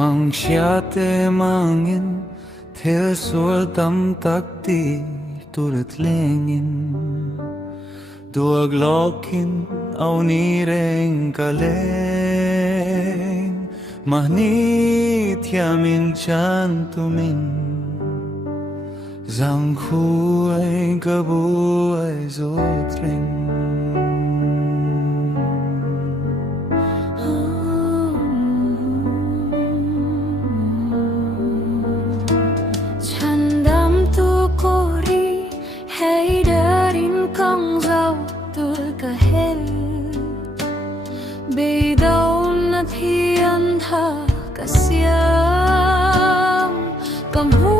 Mang siate mangin Theo suol tam takti turet lengin Duag lokin au nireng kaleng Mahnit yamin chantumin Giang khu ay gabu ay zotring Bị đâu na thiên tha cả xiang cầm hú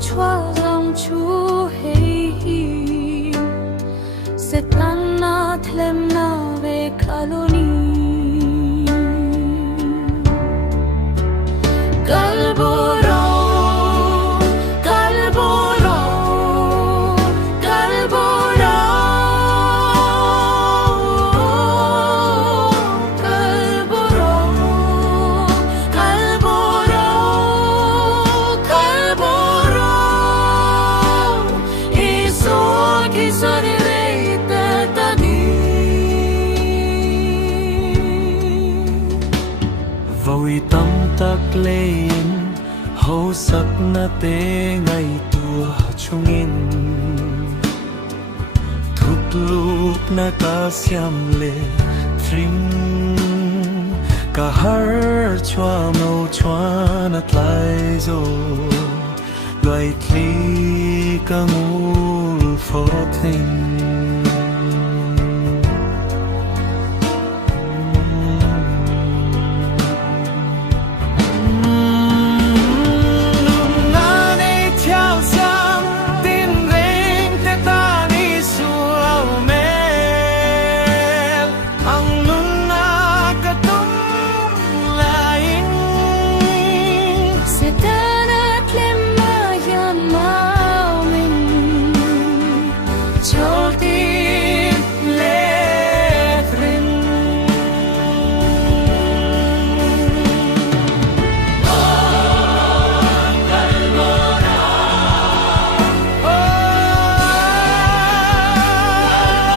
choa dòng chú hay sẽ tan na thêm na về kaloni Vội tâm tắc lên hô sắc na tế ngày tua chung in Thúc lúc na ca xiam lệ trim Cả har choa mâu choa nat lai dô Loài thi ca ngủ phó thình